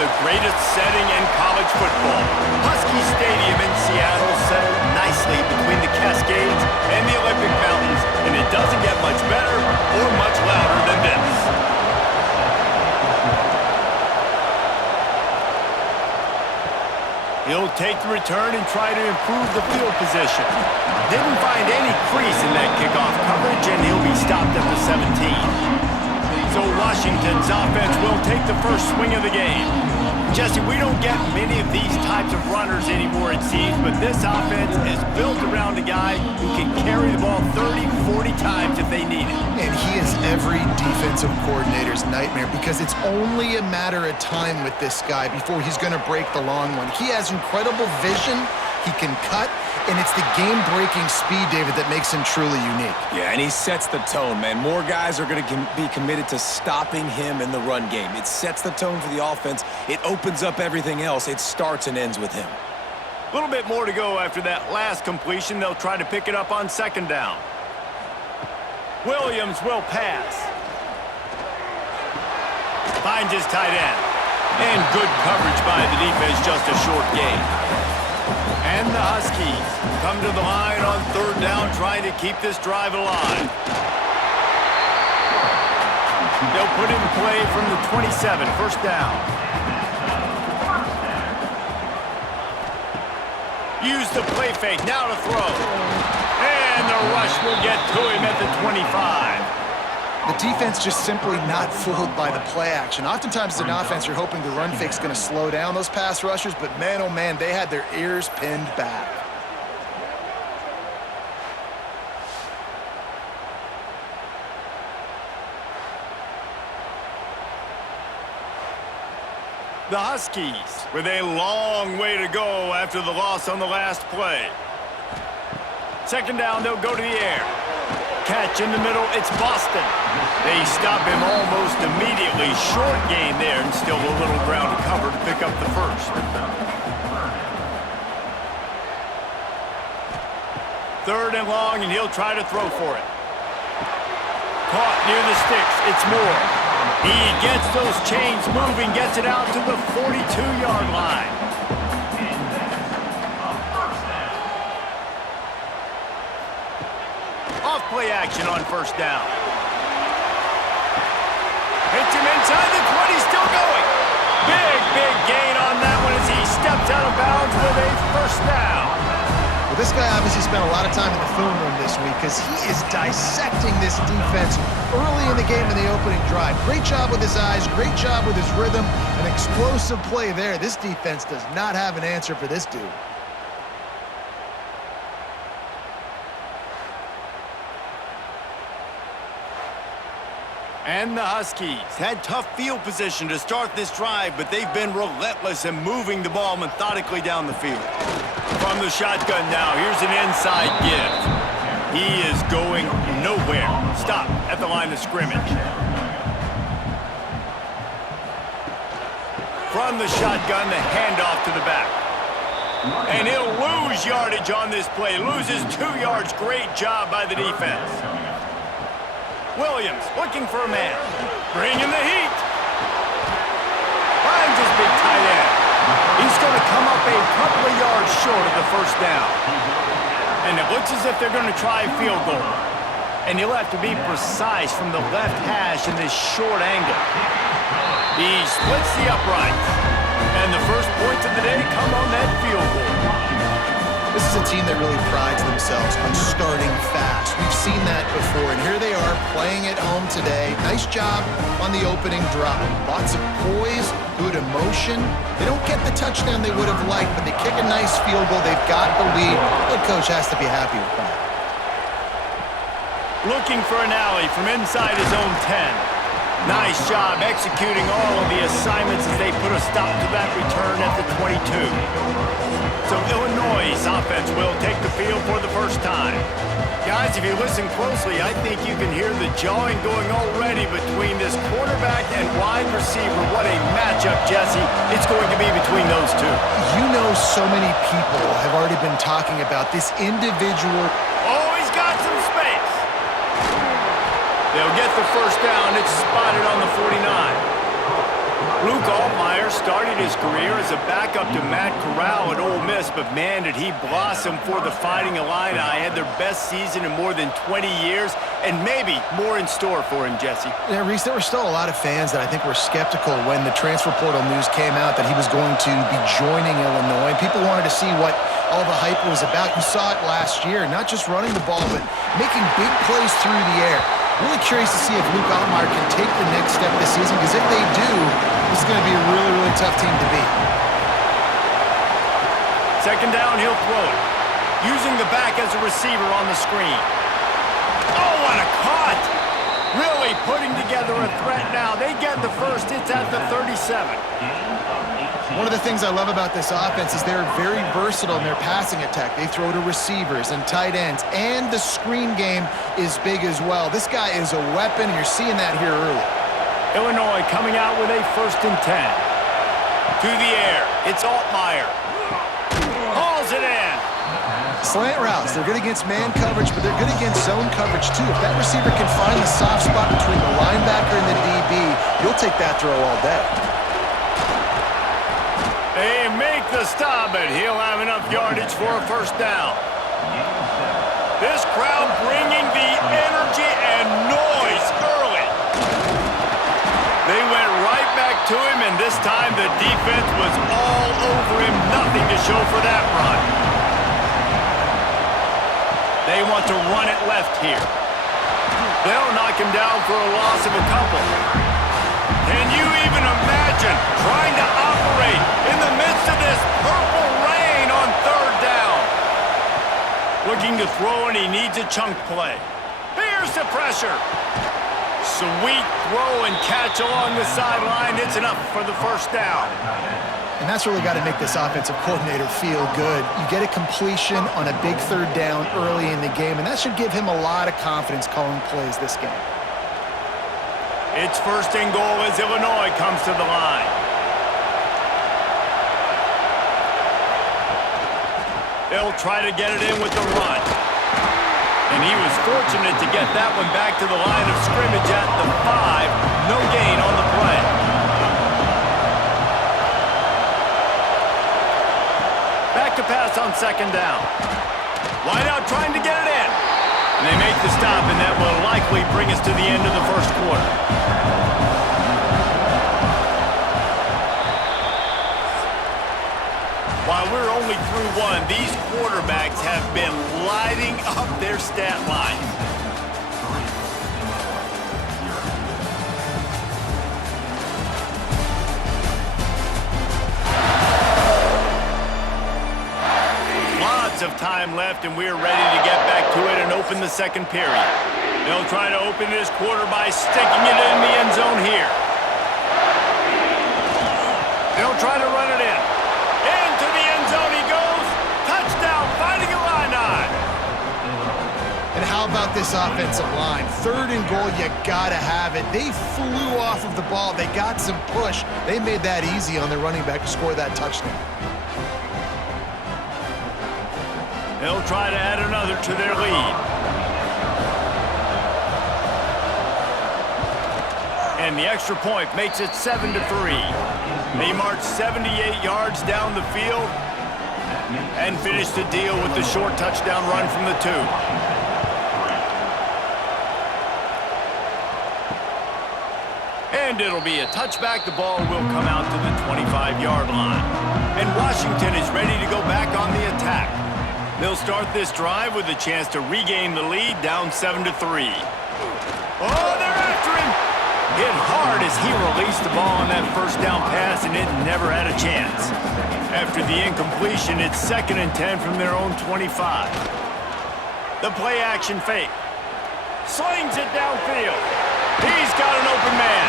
the greatest setting in college football. Husky Stadium in Seattle settled nicely between the Cascades and the Olympic Mountains, and it doesn't get much better or much louder than this. He'll take the return and try to improve the field position. Didn't find any crease in that kickoff coverage, and he'll be stopped at the 17. So Washington's offense will take the first swing of the game. Jesse, we don't get many of these types of runners anymore, it seems, but this offense is built around a guy who can carry the ball 30, 40 times if they need it. And he is every defensive coordinator's nightmare because it's only a matter of time with this guy before he's going to break the long one. He has incredible vision. He can cut, and it's the game-breaking speed, David, that makes him truly unique. Yeah, and he sets the tone, man. More guys are going to be committed to stopping him in the run game. It sets the tone for the offense. It opens up everything else. It starts and ends with him. A little bit more to go after that last completion. They'll try to pick it up on second down. Williams will pass. Finds his tight end. And good coverage by the defense, just a short gain. And the Huskies come to the line on third down, trying to keep this drive alive. They'll put in play from the 27, first down. Use the play fake, now to throw. And the rush will get to him at the 25. The defense just simply not fooled by the play action. Oftentimes as an offense, you're hoping the run fake's going to slow down those pass rushers, but man, oh man, they had their ears pinned back. The Huskies with a long way to go after the loss on the last play. Second down, they'll go to the air. Catch in the middle, it's Boston. They stop him almost immediately. Short gain there, and still a little ground to cover to pick up the first. Third and long, and he'll try to throw for it. Caught near the sticks, it's Moore. He gets those chains moving, gets it out to the 42-yard line. Off play action on first down. Hits him inside the 20, still going. Big gain on that one as he steps out of bounds with a first down. Well, this guy obviously spent a lot of time in the film room this week because he is dissecting this defense early in the game in the opening drive. Great job with his eyes, great job with his rhythm, an explosive play there. This defense does not have an answer for this dude. And the Huskies had tough field position to start this drive, but they've been relentless in moving the ball methodically down the field. From the shotgun now, here's an inside give. He is going nowhere. Stop at the line of scrimmage. From the shotgun, the handoff to the back. And he'll lose yardage on this play. Loses 2 yards. Great job by the defense. Williams looking for a man. Bringing the heat. Finds his big tight end. He's going to come up a couple of yards short of the first down. And it looks as if they're going to try a field goal. And he'll have to be precise from the left hash in this short angle. He splits the uprights. And the first points of the day come on that field goal. This is a team that really prides themselves on starting fast. We've seen that before, and here they are playing at home today. Nice job on the opening drive. Lots of poise, good emotion. They don't get the touchdown they would have liked, but they kick a nice field goal. They've got the lead. The coach has to be happy with that. Looking for an alley from inside his own 10. Nice job executing all of the assignments as they put a stop to that return at the 22. So Illinois' offense will take the field for the first time. Guys, if you listen closely, I think you can hear the jawing going already between this quarterback and wide receiver. What a matchup, Jesse. It's going to be between those two. You know, so many people have already been talking about this individual. Oh, he's got some space. They'll get the first down. It's spotted on the 49. Luke Altmaier started his career as a backup to Matt Corral at Ole Miss, but man, did he blossom for the Fighting Illini. Had their best season in more than 20 years, and maybe more in store for him, Jesse. Yeah, Reese, there were still a lot of fans that I think were skeptical when the transfer portal news came out that he was going to be joining Illinois. People wanted to see what all the hype was about. You saw it last year, not just running the ball, but making big plays through the air. Really curious to see if Luke Altmaier can take the next step this season, because if they do, this is going to be a really, really tough team to beat. Second down, he'll throw it. Using the back as a receiver on the screen. Oh, what a cut! Really putting together a threat now. They get the first. It's at the 37. One of the things I love about this offense is they're very versatile in their passing attack. They throw to receivers and tight ends, and the screen game is big as well. This guy is a weapon, and you're seeing that here early. Illinois coming out with a 1st and 10. To the air. It's Altmaier. Hauls it in. Slant routes, they're good against man coverage, but they're good against zone coverage too. If that receiver can find the soft spot between the linebacker and the DB, you'll take that throw all day. They make the stop, but he'll have enough yardage for a 1st down. This crowd bringing the energy and noise early. They went right back to him, and this time the defense was all over him. Nothing to show for that run. They want to run it left here. They'll knock him down for a loss of a couple. Can you even imagine trying to operate in the midst of this purple rain on 3rd down? Looking to throw, and he needs a chunk play. Here's the pressure. Sweet throw and catch along the sideline. It's enough for the 1st down. And that's really got to make this offensive coordinator feel good. You get a completion on a big 3rd down early in the game, and that should give him a lot of confidence calling plays this game. It's 1st and goal as Illinois comes to the line. They'll try to get it in with the run. And he was fortunate to get that one back to the line of scrimmage at the 5. No gain on the play. Back to pass on 2nd down. Wideout trying to get it in. And they make the stop, and that will likely bring us to the end of the 1st quarter. While we're only through one, these quarterbacks have been lighting up their stat lines. Lots of time left, and we're ready to get back to it and open the 2nd period. They'll try to open this quarter by sticking it in the end zone here. They'll try to run it in. Into the end zone he goes. Touchdown, Fighting Illini. And how about this offensive line? 3rd and goal, you gotta have it. They flew off of the ball. They got some push. They made that easy on their running back to score that touchdown. They'll try to add another to their lead. And the extra point makes it 7-3. They march 78 yards down the field and finish the deal with the short touchdown run from the 2. And it'll be a touchback. The ball will come out to the 25-yard line. And Washington is ready to go back on the attack. They'll start this drive with a chance to regain the lead, down 7-3. Oh, they're after him! Hit hard as he released the ball on that 1st down pass, and it never had a chance. After the incompletion, it's 2nd and 10 from their own 25. The play action fake. Slings it downfield. He's got an open man.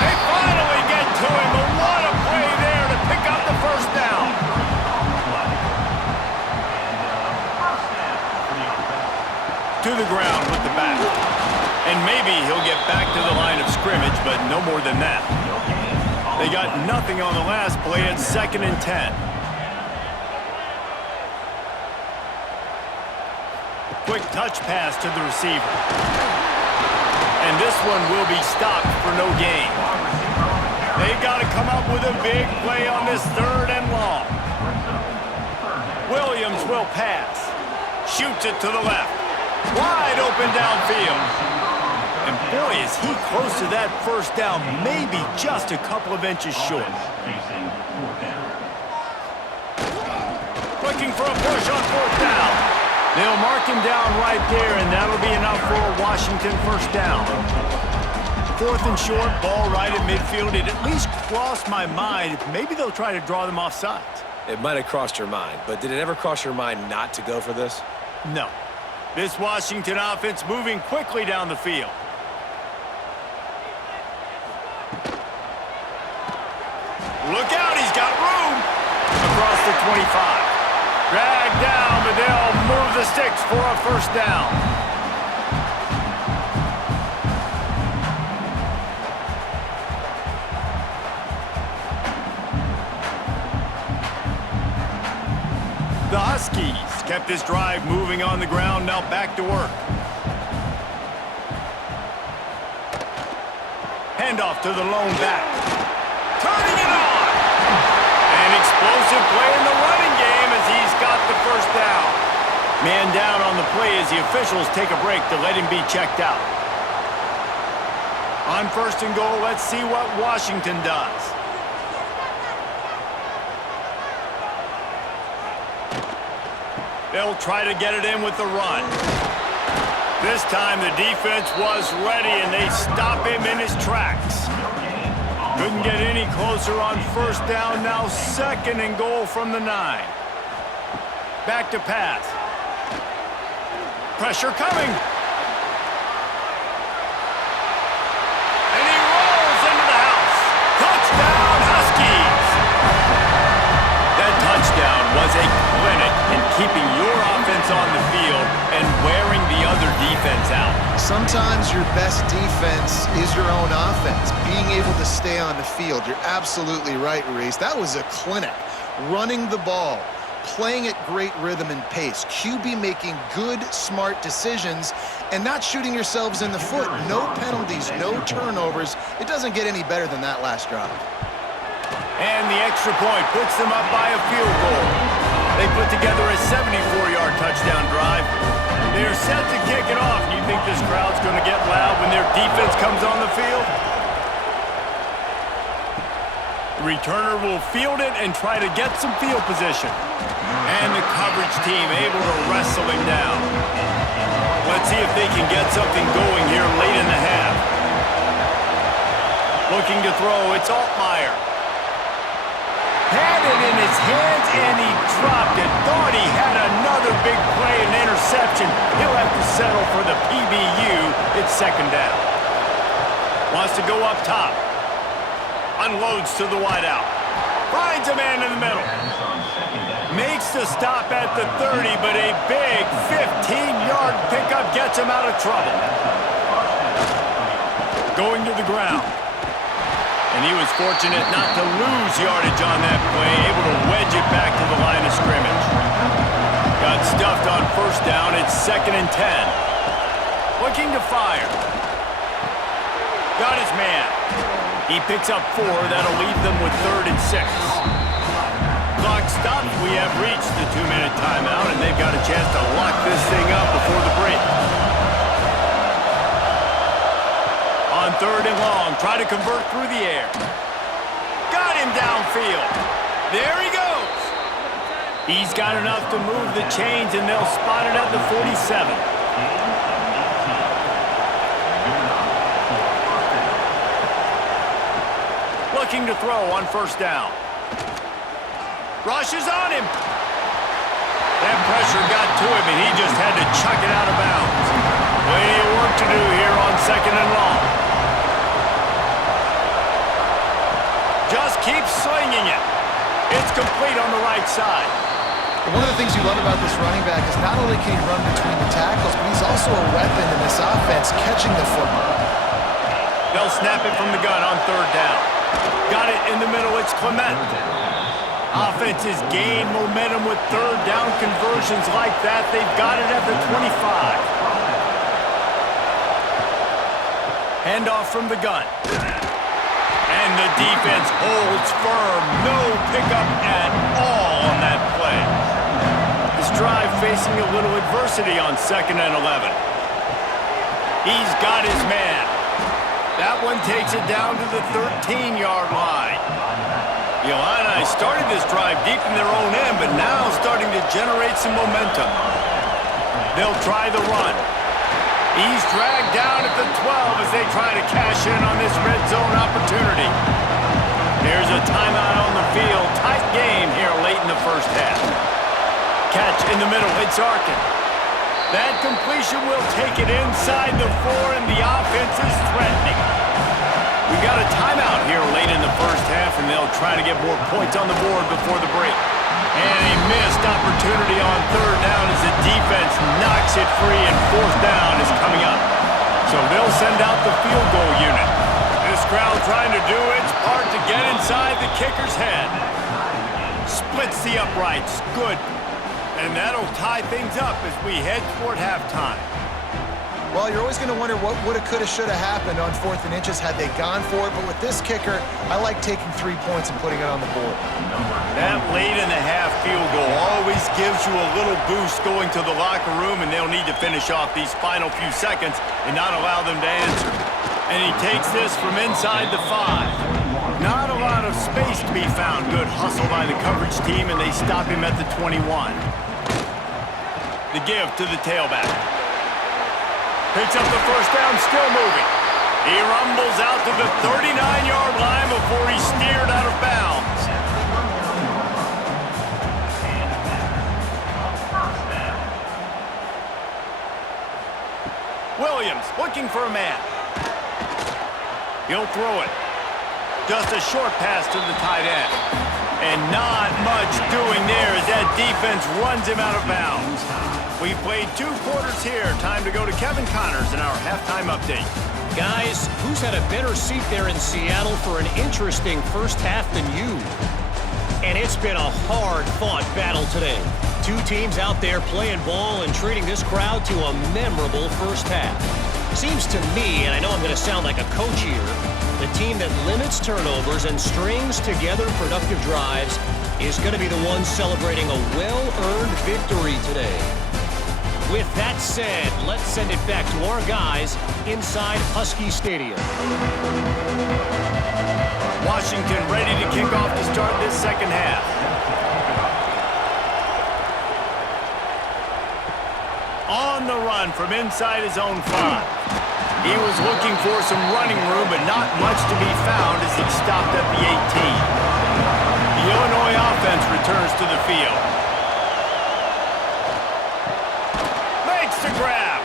They finally get to him, but what a play there to pick up the 1st down. To the ground with the back. And maybe he'll get back to the line of scrimmage, but no more than that. They got nothing on the last play. It's 2nd and 10. Quick touch pass to the receiver. And this one will be stopped for no gain. They got to come up with a big play on this 3rd and long. Williams will pass. Shoots it to the left. Wide open downfield. And boy, is he close to that first down, maybe just a couple of inches short. Looking for a push on 4th down. They'll mark him down right there, and that'll be enough for a Washington first down. 4th and short, ball right at midfield. It at least crossed my mind. Maybe they'll try to draw them off sides. It might have crossed your mind, but did it ever cross your mind not to go for this? No. This Washington offense moving quickly down the field. Look out, he's got room. Across the 25. Dragged down, but they'll move the sticks for a first down. The Huskies kept this drive moving on the ground, now back to work. Handoff to the lone back. Turning it on! An explosive play in the running game as he's got the first down. Man down on the play as the officials take a break to let him be checked out. On 1st and goal, let's see what Washington does. They'll try to get it in with the run. This time the defense was ready and they stop him in his tracks. Couldn't get any closer on 1st down, now 2nd and goal from the 9. Back to pass. Pressure coming. And he rolls into the house. Touchdown, Huskies! That touchdown was a clinic in keeping your offense on the field and wearing the other defense out. Sometimes your best defense is your own offense. Being able to stay on the field. You're absolutely right, Reese. That was a clinic. Running the ball, playing at great rhythm and pace. QB making good, smart decisions and not shooting yourselves in the foot. No penalties, no turnovers. It doesn't get any better than that last drive. And the extra point puts them up by a field goal. They put together a 74-yard touchdown drive. They're set to kick it off. You think this crowd's going to get loud when their defense comes on the field? The returner will field it and try to get some field position. And the coverage team able to wrestle him down. Let's see if they can get something going here late in the half. Looking to throw, it's Altmaier. Had it in his hands, and he dropped it. Thought he had another big play and interception. He'll have to settle for the PBU. It's 2nd down. Wants to go up top. Unloads to the wideout. Finds a man in the middle. Makes the stop at the 30, but a big 15-yard pickup gets him out of trouble. Going to the ground. And he was fortunate not to lose yardage on that play, able to wedge it back to the line of scrimmage. Got stuffed on 1st down, it's 2nd and 10. Looking to fire. Got his man. He picks up 4, that'll leave them with 3rd and 6. Clock stops, we have reached the 2-minute timeout, and they've got a chance to lock this thing up before the break. On 3rd and long, try to convert through the air. Got him downfield. There he goes. He's got enough to move the chains, and they'll spot it at the 47. Looking to throw on 1st down. Rushes on him. That pressure got to him, and he just had to chuck it out of bounds. Plenty of work to do here on 2nd and long. Just keep slinging it. It's complete on the right side. One of the things you love about this running back is not only can he run between the tackles, but he's also a weapon in this offense, catching the football. They'll snap it from the gun on 3rd down. Got it in the middle, it's Clement. Offenses gain momentum with 3rd down conversions like that. They've got it at the 25. Handoff from the gun. And the defense holds firm. No pickup at all on that play. This drive facing a little adversity on 2nd and 11. He's got his man. That one takes it down to the 13-yard line. The Illini started this drive deep in their own end, but now starting to generate some momentum. They'll try the run. He's dragged down at the 12 as they try to cash in on this red zone opportunity. There's a timeout on the field. Tight game here late in the first half. Catch in the middle. It's Arkin. That completion will take it inside the 4, and the offense is threatening. We got a timeout here late in the first half, and they'll try to get more points on the board before the break. And a missed opportunity on 3rd down as the defense knocks it free, and 4th down is coming up. So they'll send out the field goal unit. This crowd trying to do its part to get inside the kicker's head. Splits the uprights. Good. And that'll tie things up as we head toward halftime. Well, you're always going to wonder what woulda, coulda, shoulda happened on 4th and inches had they gone for it. But with this kicker, I like taking 3 points and putting it on the board. That late in the half field goal always gives you a little boost going to the locker room, and they'll need to finish off these final few seconds and not allow them to answer. And he takes this from inside the 5. Not a lot of space to be found. Good hustle by the coverage team, and they stop him at the 21. The give to the tailback. Picks up the first down, still moving. He rumbles out to the 39-yard line before he's steered out of bounds. Williams looking for a man. He'll throw it. Just a short pass to the tight end. And not much doing there as that defense runs him out of bounds. We've played 2 quarters here. Time to go to Kevin Connors in our halftime update. Guys, who's had a better seat there in Seattle for an interesting first half than you? And it's been a hard-fought battle today. 2 teams out there playing ball and treating this crowd to a memorable first half. Seems to me, and I know I'm going to sound like a coach here, the team that limits turnovers and strings together productive drives is going to be the one celebrating a well-earned victory today. With that said, let's send it back to our guys inside Husky Stadium. Washington ready to kick off to start this second half. On the run from inside his own 5. He was looking for some running room, but not much to be found as he stopped at the 18. The Illinois offense returns to the field. Makes the grab.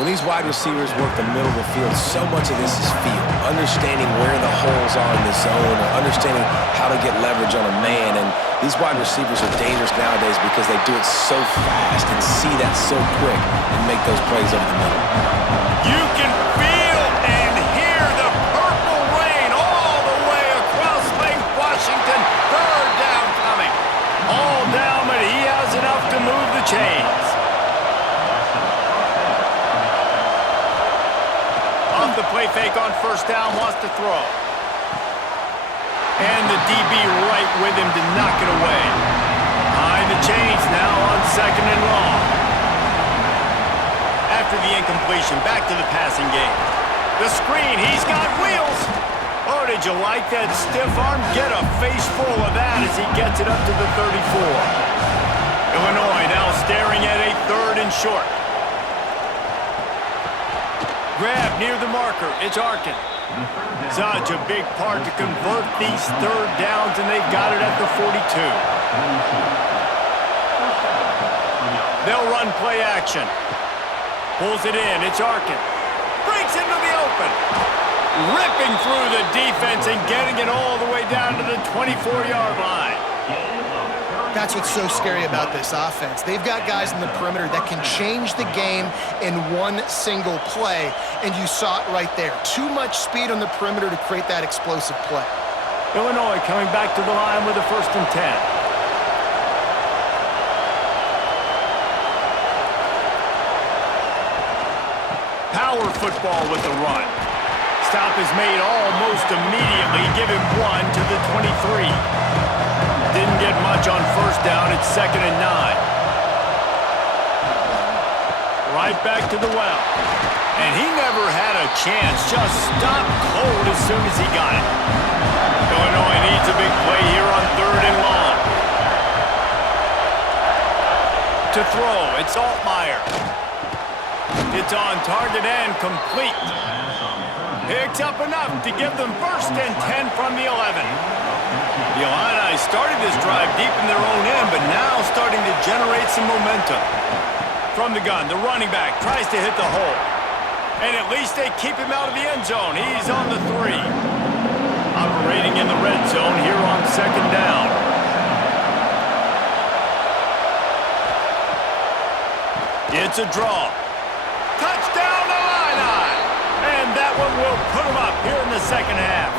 When these wide receivers work the middle of the field, so much of this is feel. Understanding where the holes are in the zone, or understanding how to get leverage on a man. And these wide receivers are dangerous nowadays because they do it so fast and see that so quick and make those plays over the middle. You can feel and hear the purple rain all the way across Lake Washington. 3rd down coming. All down, but he has enough to move the chains. Off the play fake on 1st down, wants to throw. And the DB right with him to knock it away. Behind the chains now on 2nd and long. After the incompletion, back to the passing game. The screen, he's got wheels. Oh, did you like that stiff arm? Get a face full of that as he gets it up to the 34. Illinois now staring at a 3rd and short. Grab near the marker. It's Arkin. Such a big part to convert these 3rd downs, and they've got it at the 42. They'll run play action. Pulls it in. It's Arkin. Breaks into the open. Ripping through the defense and getting it all the way down to the 24-yard line. That's what's so scary about this offense. They've got guys in the perimeter that can change the game in one single play, and you saw it right there. Too much speed on the perimeter to create that explosive play. Illinois coming back to the line with a 1st and 10. Power football with the run. stop is made almost immediately. Give him 1 to the 23. Didn't get much on first down. It's 2nd and 9. Right back to the well. And he never had a chance. Just stopped cold as soon as he got it. Illinois needs a big play here on 3rd and long. To throw, it's Altmaier. It's on target and complete. Picks up enough to give them 1st and 10 from the 11. The Illini started this drive deep in their own end, but now starting to generate some momentum. From the gun, the running back tries to hit the hole. And at least they keep him out of the end zone. He's on the 3. Operating in the red zone here on 2nd down. It's a draw. Touchdown Illini! And that one will put them up here in the 2nd half.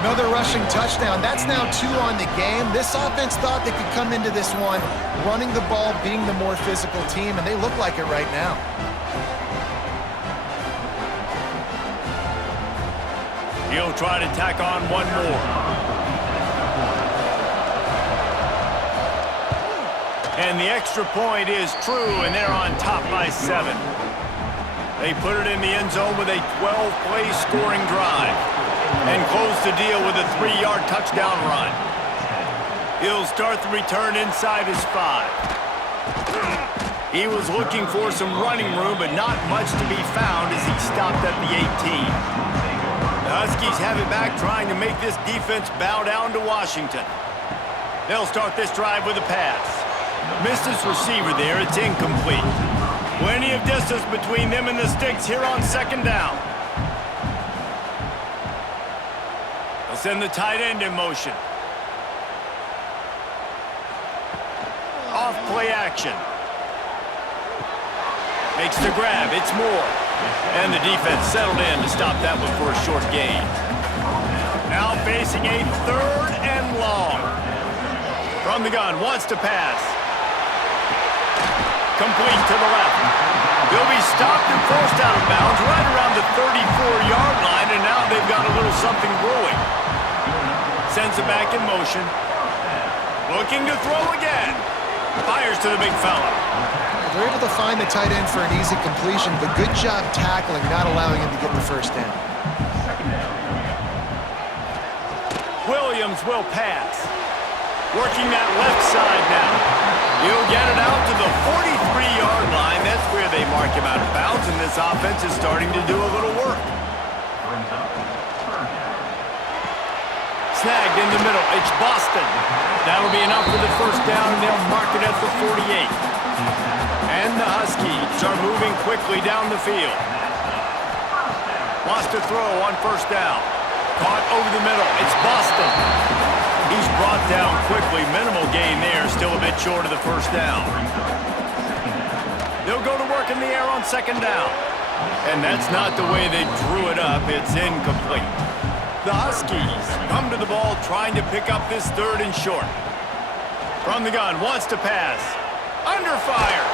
Another rushing touchdown. That's now 2 on the game. This offense thought they could come into this one running the ball, being the more physical team, and they look like it right now. He'll try to tack on one more. And the extra point is true, and they're on top by 7. They put it in the end zone with a 12-play scoring drive and close the deal with a 3-yard touchdown run. He'll start the return inside his 5. He was looking for some running room, but not much to be found as he stopped at the 18. The Huskies have it back, trying to make this defense bow down to Washington. They'll start this drive with a pass. Missed his receiver there. It's incomplete. Plenty of distance between them and the sticks here on 2nd down. They'll send the tight end in motion. Off play action. Makes the grab. It's Moore. And the defense settled in to stop that one for a short gain. Now facing a 3rd and long. From the gun, wants to pass. Complete to the left. He'll be stopped and forced out of bounds right around the 34-yard line, and now they've got a little something brewing. Sends it back in motion. Looking to throw again. Fires to the big fella. They're able to find the tight end for an easy completion, but good job tackling, not allowing him to get the 1st down. Williams will pass. Working that left side now. He'll get it out to the 43-yard line. That's where they mark him out of bounds, and this offense is starting to do a little work. Snagged in the middle. It's Boston. That'll be enough for the 1st down, and they'll mark it at the 48. And the Huskies are moving quickly down the field. Wants to throw on 1st down. Caught over the middle. It's Boston. He's brought down quickly. Minimal gain there. Still a bit short of the 1st down. They'll go to work in the air on 2nd down. And that's not the way they drew it up. It's incomplete. The Huskies come to the ball trying to pick up this 3rd and short. From the gun, wants to pass. Under fire.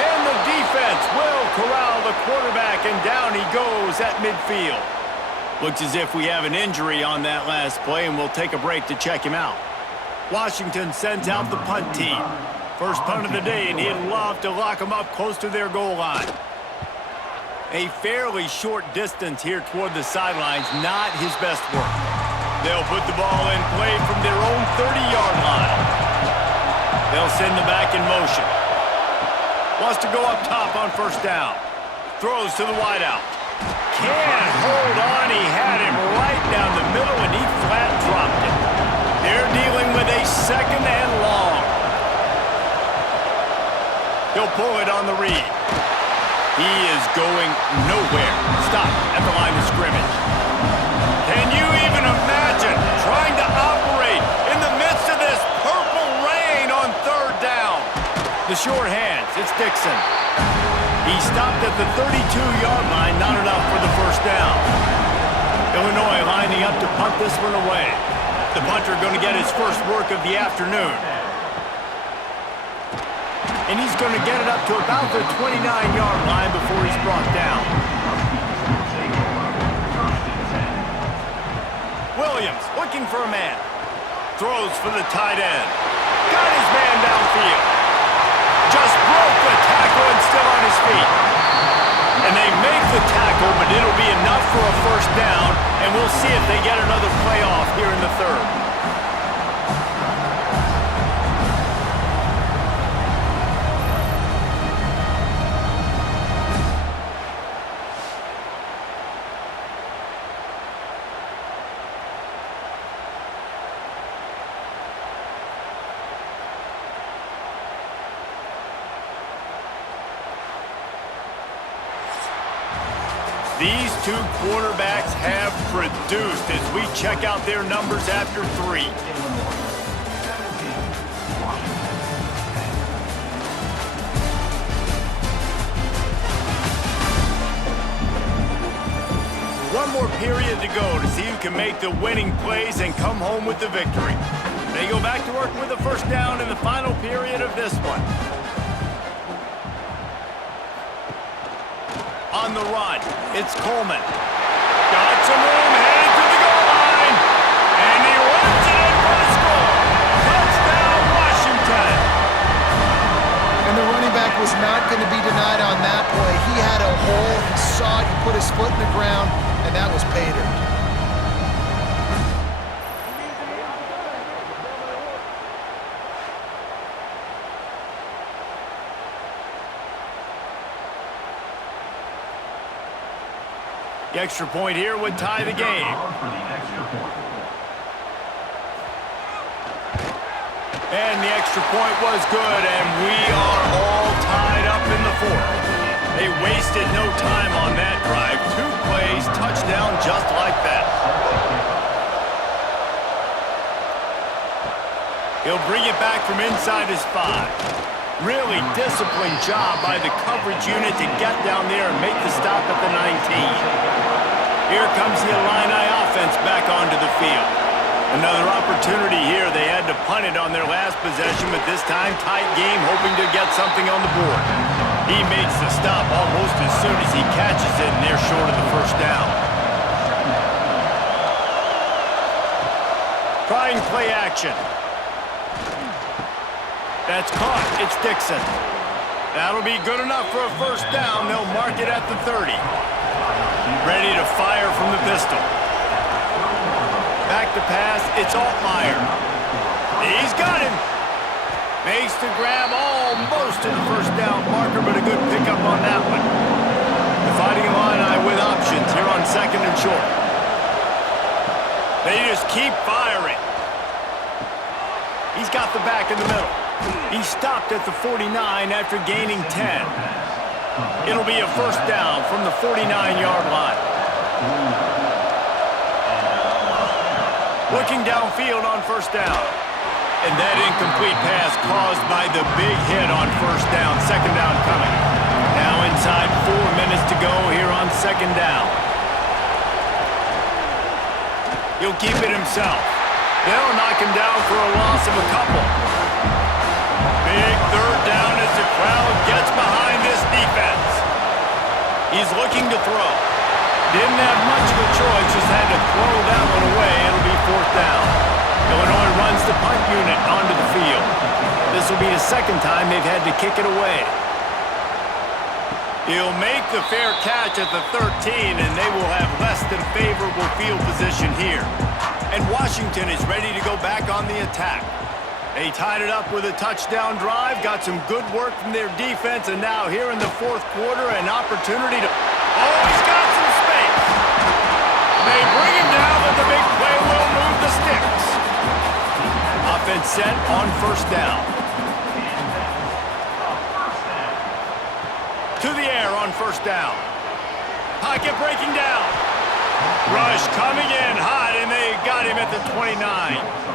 And the defense will corral the quarterback, and down he goes at midfield. Looks as if we have an injury on that last play, and we'll take a break to check him out. Washington sends out the punt team. First punt of the day, and he'd love to lock them up close to their goal line. A fairly short distance here toward the sidelines, not his best work. They'll put the ball in play from their own 30-yard line. They'll send the back in motion. Wants to go up top on 1st down. Throws to the wideout. Can't hold on. He had him right down the middle, and he flat dropped it. They're dealing with a 2nd and long. He'll pull it on the read. He is going nowhere. Stop at the line of scrimmage. Can you even imagine trying to operate in the midst of this purple rain on 3rd down? The short hands, it's Dixon. He stopped at the 32-yard line, not enough for the 1st down. Illinois lining up to punt this one away. The punter going to get his first work of the afternoon. And he's going to get it up to about the 29-yard line before he's brought down. Williams looking for a man. Throws for the tight end. Got his man downfield. Just broke the tackle and still on his feet. And they make the tackle, but it'll be enough for a first down, and we'll see if they get another playoff here in the third. These two quarterbacks have produced as we check out their numbers after 3. One more period to go to see who can make the winning plays and come home with the victory. They go back to work with a first down in the final period of this one. On the run, it's Coleman. Got some room, headed to the goal line. And he runs it in for a score. Touchdown, Washington. And the running back was not going to be denied on that play. He had a hole, he saw it, he put his foot in the ground, and that was pay dirt. The extra point here would tie the game. And the extra point was good, and we are all tied up in the fourth. They wasted no time on that drive. 2 plays, touchdown just like that. He'll bring it back from inside his 5. Really disciplined job by the coverage unit to get down there and make the stop at the 19. Here comes the Illini offense back onto the field. Another opportunity here. They had to punt it on their last possession, but this time tight game, hoping to get something on the board. He makes the stop almost as soon as he catches it, and they're short of the first down. Trying play action. That's caught. It's Dixon. That'll be good enough for a first down. They'll mark it at the 30. Ready to fire from the pistol. Back to pass. It's Altmaier. He's got him. Makes the grab almost to the first down marker, but a good pickup on that one. The Fighting Illini with options here on 2nd and short. They just keep firing. He's got the back in the middle. He stopped at the 49 after gaining 10. It'll be a first down from the 49-yard line. Looking downfield on first down. And that incomplete pass caused by the big hit on first down. Second down coming. Now inside 4 minutes to go here on second down. He'll keep it himself. They'll knock him down for a loss of a couple. Big third down as the crowd gets behind this defense. He's looking to throw. Didn't have much of a choice, just had to throw that one away. It'll be fourth down. Illinois runs the punt unit onto the field. This will be the second time they've had to kick it away. He'll make the fair catch at the 13, and they will have less than favorable field position here. And Washington is ready to go back on the attack. They tied it up with a touchdown drive, got some good work from their defense, and now here in the fourth quarter, an opportunity to... Oh, he's got some space. They bring him down, but the big play will move the sticks. Offense set on first down. To the air on first down. Pocket breaking down. Rush coming in hot, and they got him at the 29.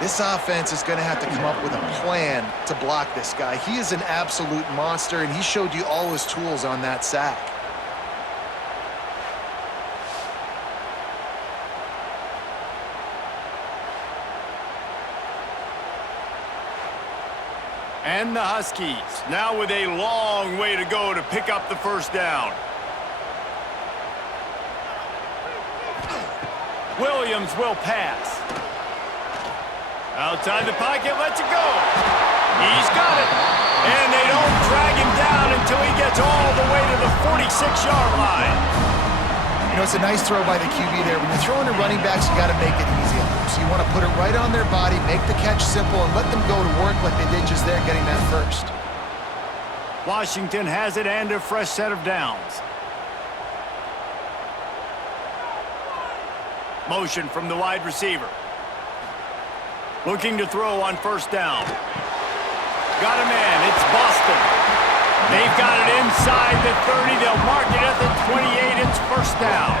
This offense is going to have to come up with a plan to block this guy. He is an absolute monster, and he showed you all his tools on that sack. And the Huskies now with a long way to go to pick up the first down. Williams will pass. Outside the pocket, lets it go. He's got it. And they don't drag him down until he gets all the way to the 46-yard line. You know, it's a nice throw by the QB there. When you're throwing to running backs, you got to make it easy on them. So you want to put it right on their body, make the catch simple, and let them go to work like they did just there getting that first. Washington has it and a fresh set of downs. Motion from the wide receiver. Looking to throw on first down. Got a man. It's Boston. They've got it inside the 30. They'll mark it at the 28. It's first down.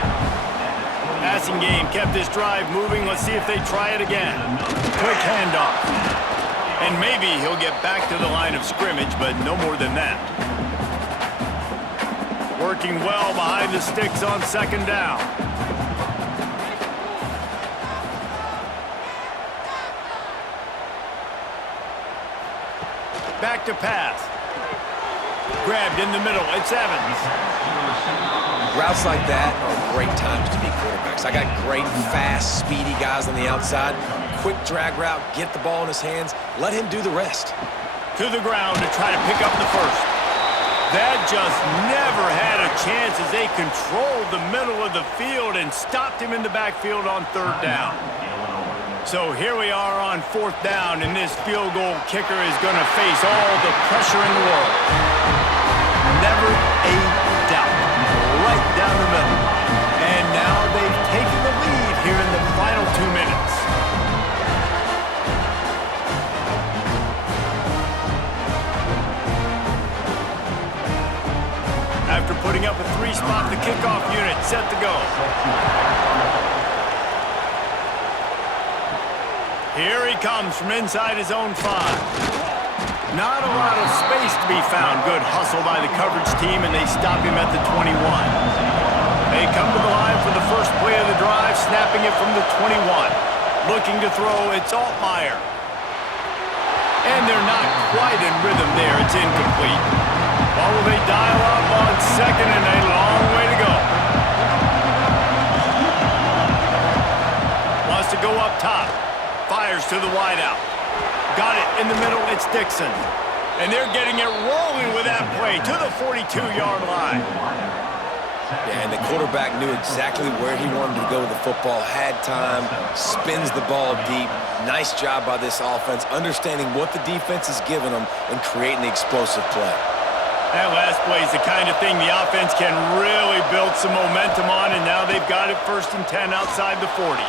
Passing game kept this drive moving. Let's see if they try it again. Quick handoff. And maybe he'll get back to the line of scrimmage, but no more than that. Working well behind the sticks on second down. Back to pass. Grabbed in the middle. It's Evans. Routes like that are great times to be quarterbacks. I got great, fast, speedy guys on the outside. Quick drag route, get the ball in his hands, let him do the rest. To the ground to try to pick up the first. That just never had a chance as they controlled the middle of the field and stopped him in the backfield on third down. So here we are on fourth down, and this field goal kicker is going to face all the pressure in the world. Never a doubt. Right down the middle. And now they've taken the lead here in the final 2 minutes. After putting up a three-spot, the kickoff unit set to go. Here he comes from inside his own 5. Not a lot of space to be found. Good hustle by the coverage team, and they stop him at the 21. They come to the line for the first play of the drive, snapping it from the 21. Looking to throw, it's Altmaier. And they're not quite in rhythm there. It's incomplete. Well, will they dial up on second and a long way to go? Wants to go up top. Fires to the wideout. Got it in the middle. It's Dixon. And they're getting it rolling with that play to the 42-yard line. Yeah, and the quarterback knew exactly where he wanted to go with the football, had time, spins the ball deep. Nice job by this offense, understanding what the defense is giving them and creating the explosive play. That last play is the kind of thing the offense can really build some momentum on, and now they've got it first and 10 outside the 40.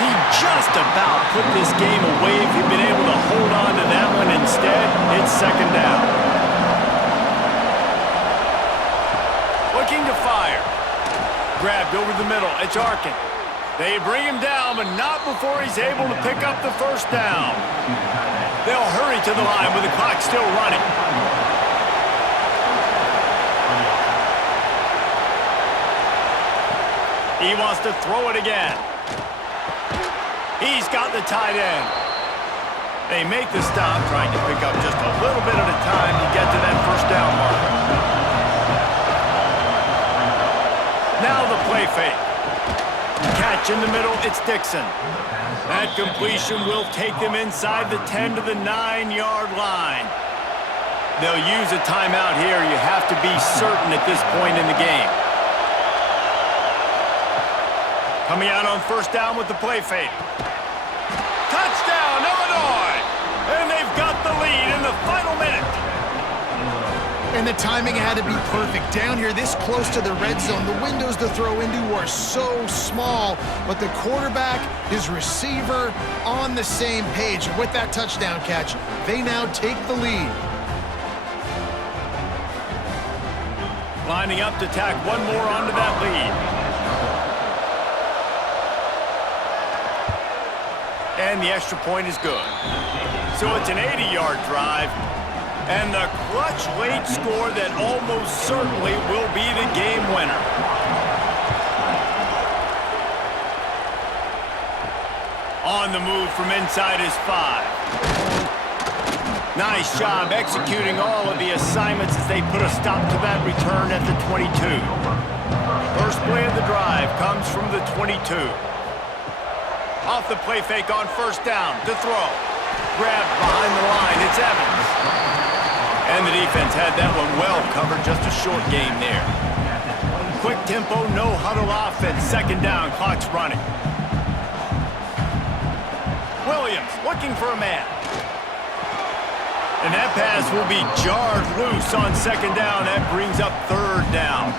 He just about put this game away if he'd been able to hold on to that one. Instead, it's second down. Looking to fire. Grabbed over the middle. It's Arkin. They bring him down, but not before he's able to pick up the first down. They'll hurry to the line with the clock still running. He wants to throw it again. He's got the tight end. They make the stop, trying to pick up just a little bit at a time to get to that first down marker. Now the play fake. Catch in the middle, it's Dixon. That completion will take them inside the 10 to the 9-yard line. They'll use a timeout here. You have to be certain at this point in the game. Coming out on first down with the play fake. Touchdown, Illinois! And they've got the lead in the final minute. And the timing had to be perfect. Down here, this close to the red zone, the windows to throw into are so small, but the quarterback, his receiver, on the same page. And with that touchdown catch, they now take the lead. Lining up to tack one more onto that lead. And the extra point is good. So it's an 80-yard drive. And the clutch late score that almost certainly will be the game winner. On the move from inside his 5. Nice job executing all of the assignments as they put a stop to that return at the 22. First play of the drive comes from the 22. Off the play fake on first down to throw. Grabbed behind the line, it's Evans. And the defense had that one well covered, just a short game there. Quick tempo, no huddle offense, second down, clock's running. Williams looking for a man. And that pass will be jarred loose on second down. That brings up third down.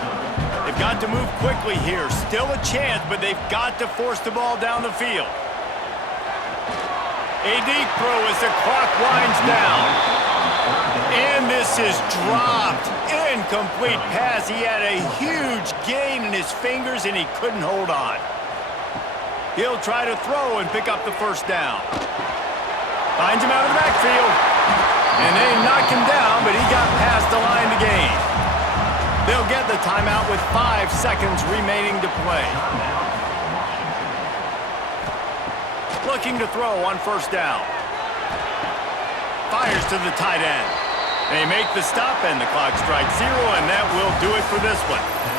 They've got to move quickly here. Still a chance, but they've got to force the ball down the field. A deep throw as the clock winds down. And this is dropped. Incomplete pass. He had a huge gain in his fingers, and he couldn't hold on. He'll try to throw and pick up the first down. Finds him out of the backfield. And they knock him down, but he got past the line to gain. They'll get the timeout with 5 seconds remaining to play. Looking to throw on first down. Fires to the tight end. They make the stop, and the clock strikes 0, and that will do it for this one.